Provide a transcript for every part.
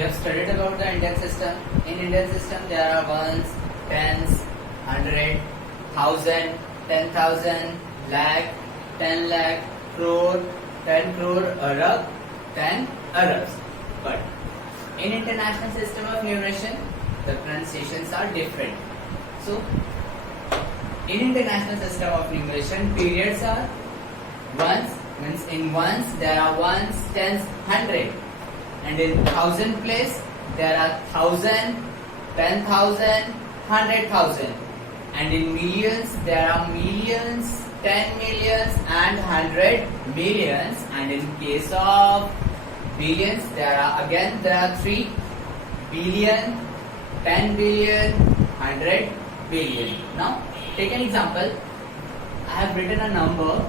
We have studied about the Indian system. In Indian system, there are ones, tens, hundred, thousand, 10,000, lakh, 10 lakh, crore, 10 crore, Arab, 10 Arabs. But in international system of numeration, the pronunciations are different. So, in international system of numeration, periods are ones, means in ones there are ones, tens, hundred, and in thousand place there are thousand, 10,000, 100,000, and in millions there are millions, 10 millions, and 100 millions, and in case of billions there are 3 billion, 10 billion, 100 billion. Now take an example. I have written a number.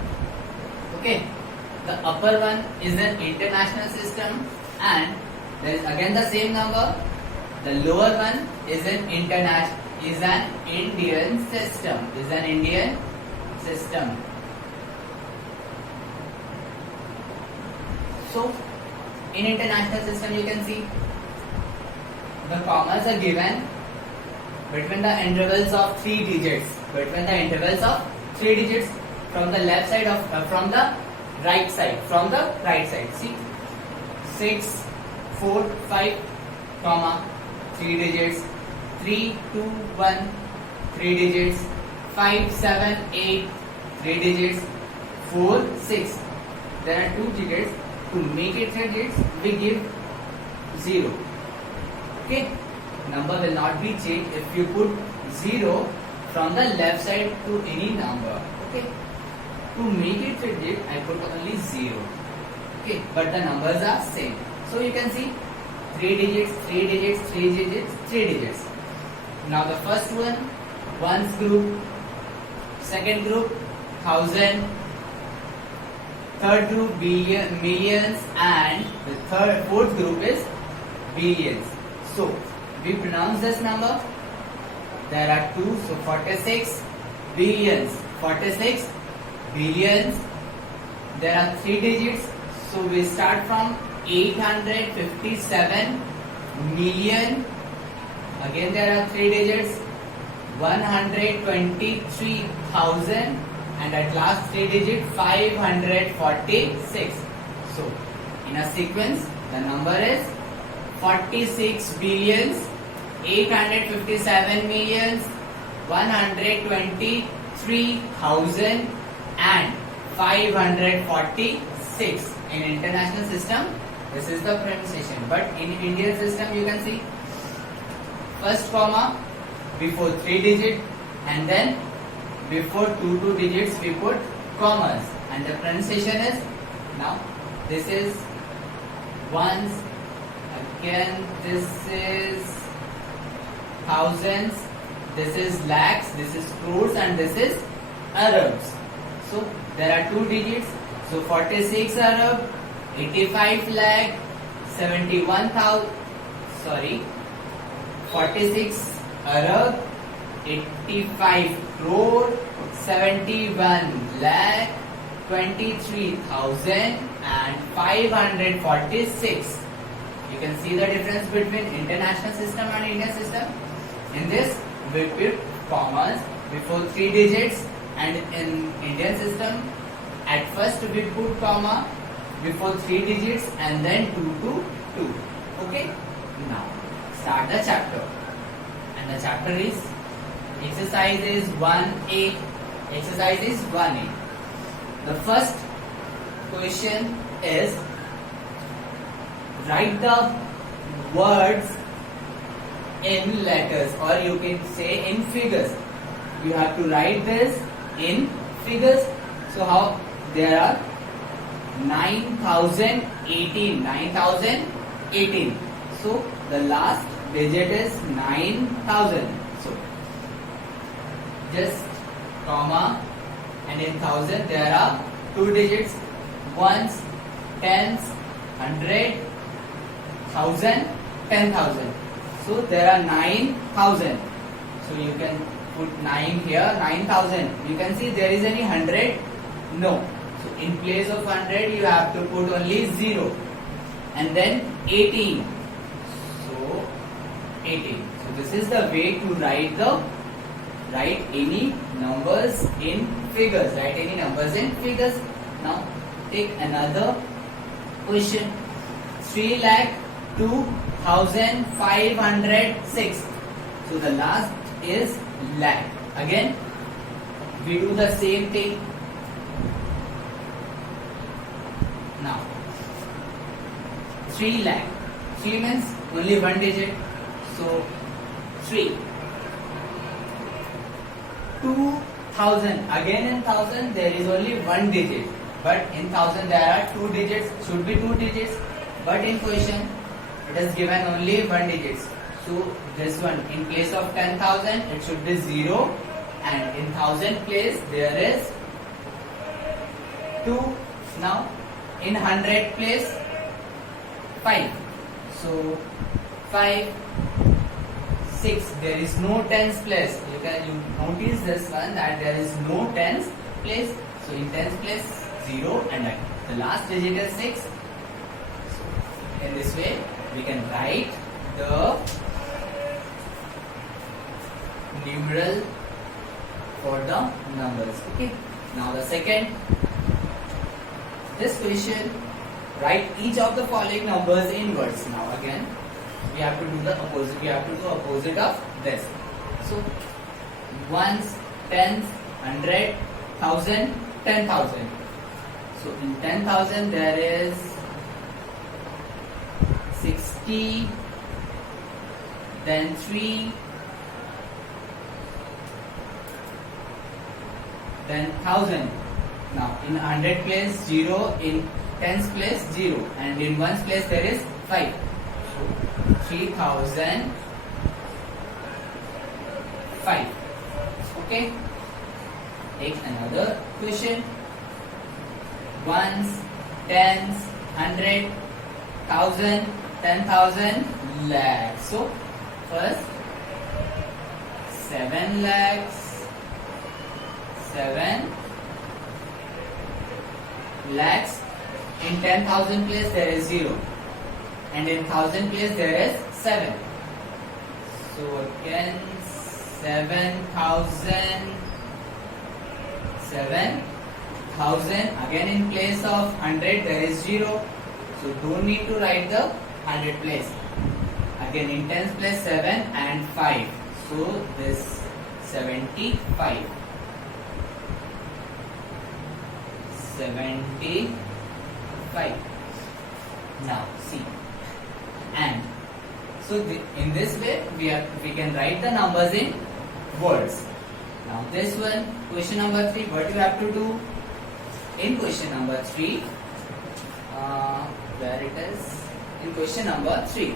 Okay, the upper one is an international system, and there is again the same number. The lower one is an Indian system. So in international system, you can see the commas are given between the intervals of 3 digits. From the left side from the right side. See, 6, 4, 5, comma, 3 digits, 3, 2, 1, 3 digits, 5, 7, 8, 3 digits, 4, 6. There are 2 digits. To make it 3 digits, we give 0. Okay, number will not be changed if you put 0 from the left side to any number. Okay, to make it 3 digits, I put only 0. Okay, but the numbers are same. So you can see 3 digits, 3 digits, 3 digits, 3 digits. Now the first one, ones group, second group, thousand, third group, millions, and the fourth group is billions. So we pronounce this number. There are 2, so 46 billions. 46 billions. There are 3 digits, so we start from 857 million. Again there are 3 digits, 123,000, and at last 3 digit 546. So in a sequence the number is 46 billions, 857 millions, 123,000, and 546. In international system, this is the pronunciation. But in Indian system, you can see first comma before 3 digit, and then before 2 digits we put commas, and the pronunciation is, now this is ones, again this is thousands, this is lakhs, this is crores, and this is Arabs. So there are 2 digits, so 46 Arab, 85 lakh, 46 Arab, 85 crore, 71 lakh, 23,000, and 546. You can see the difference between international system and Indian system. In this, we put commas before 3 digits, and in Indian system, at first we put comma before 3 digits and then 2 to 2. Okay? Now, start the chapter. And the chapter is exercise is 1A. Exercise is 1A. The first question is, write the words in letters, or you can say in figures. You have to write this in figures. So how? There are 9,018. So the last digit is 9,000. So just comma, and in thousand there are 2 digits, ones, tens, 100, 1,000, 10,000. So there are 9,000. So you can put 9 here, 9,000. You can see there is any 100? No. So in place of 100 you have to put only 0. And then 18. 18. So this is the way to write any numbers in figures. Write any numbers in figures. Now take another question. 3,02,506. So the last is lakh. Again, we do the same thing. Now 3 lakh. 3 means only one digit. So 3. 2,000. Again in thousand there is only one digit. But in thousand there are two digits. Should be two digits. But in question it is given only one digit. So this one in place of 10,000 it should be 0. And in thousand place there is 2. Now in 100 place 5. So 5, 6. There is no tens place. You notice this one that there is no tens place. So in tens place 0 and the last digit is 6. So in this way we can write the numeral for the numbers. Okay. Now the second. This question, write each of the following numbers in words. Now again, we have to do the opposite. We have to do opposite of this. So, ones, tens, 100, 1,000, 10,000. So in 10,000 there is 60, then 3, then 1,000. Now in 100 place 0, in tens place 0, and in ones place there is 5. So 3,005. Okay. Take another question. Ones, tens, 100, 1,000, 10,000, lakhs. So first 7 lakhs, 7 lakhs. In 10,000 place there is 0, and in 1,000 place there is 7. So again 7,000, 7,000. Again in place of 100 there is 0, so don't need to write the 100 place. Again in tens place 7 and 5, so this 75. 75. Now see, and so in this way we can write the numbers in words. Now this one, question number 3, what you have to do in question number 3, where it is in question number 3,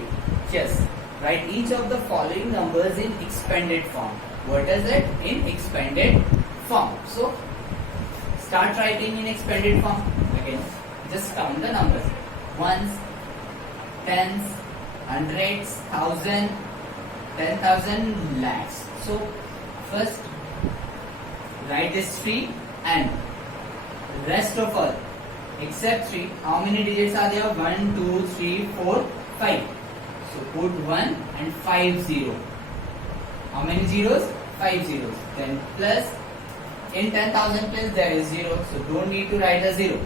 yes, write each of the following numbers in expanded form. What is it? In expanded form. So start writing in expanded form. Again, just count the numbers. Ones, tens, hundreds, 1,000, 10,000, lakhs. So first write this 3 and rest of all except 3. How many digits are there? 1, 2, 3, 4, 5. So put 1 and 5 0. How many zeros? 5 zeros. Then plus. In 10,000 place there is 0, so don't need to write a 0.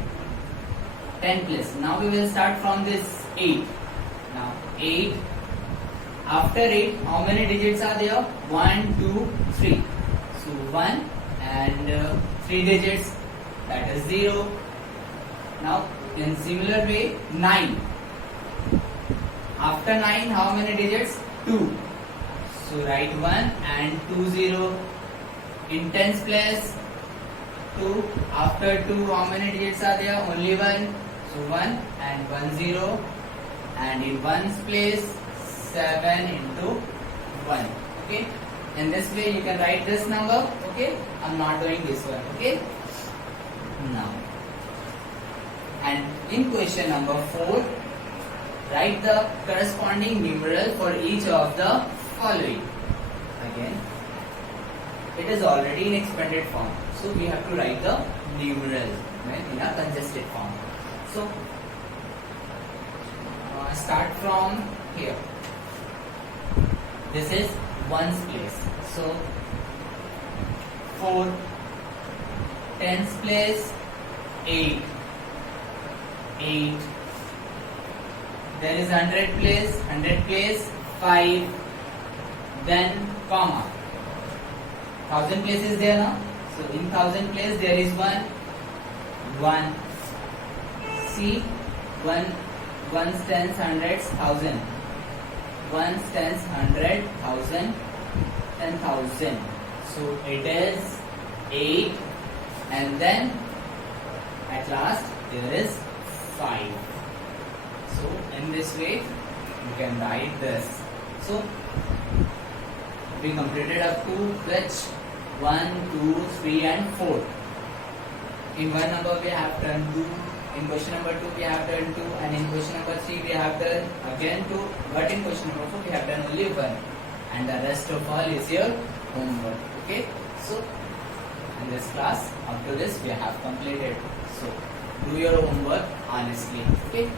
10 place. Now we will start from this 8. Now 8. After 8, how many digits are there? 1, 2, 3. So 1 and 3 digits, that is 0. Now in similar way 9. After 9, how many digits? 2. So write 1 and 2 0. In tens place 2. After 2, how many digits are there? Only 1. So 1 and 1 0. And in ones place 7 into 1. Okay. In this way you can write this number. Okay. I'm not doing this one. Okay. Now. And in question number 4, write the corresponding numeral for each of the following. Again, it is already in expanded form, so we have to write the numeral in a congested form. So start from here. This is ones place. So 4, tens place 8, 8. There is 100 place 5, then comma. 1000 place is there now. So in 1000 place there is 1. See, 1, ones, tens, hundreds, thousand. Ones, tens, 100, 1000, 10,000. So it is 8, and then at last there is 5. So in this way you can write this. So we completed up to which 1, 2, 3 and 4. In one number we have done 2, in question number 2 we have done 2, and in question number 3 we have done again 2, but in question number 4 we have done only 1, and the rest of all is your homework. Okay, so in this class up to this we have completed. So do your homework honestly. Okay.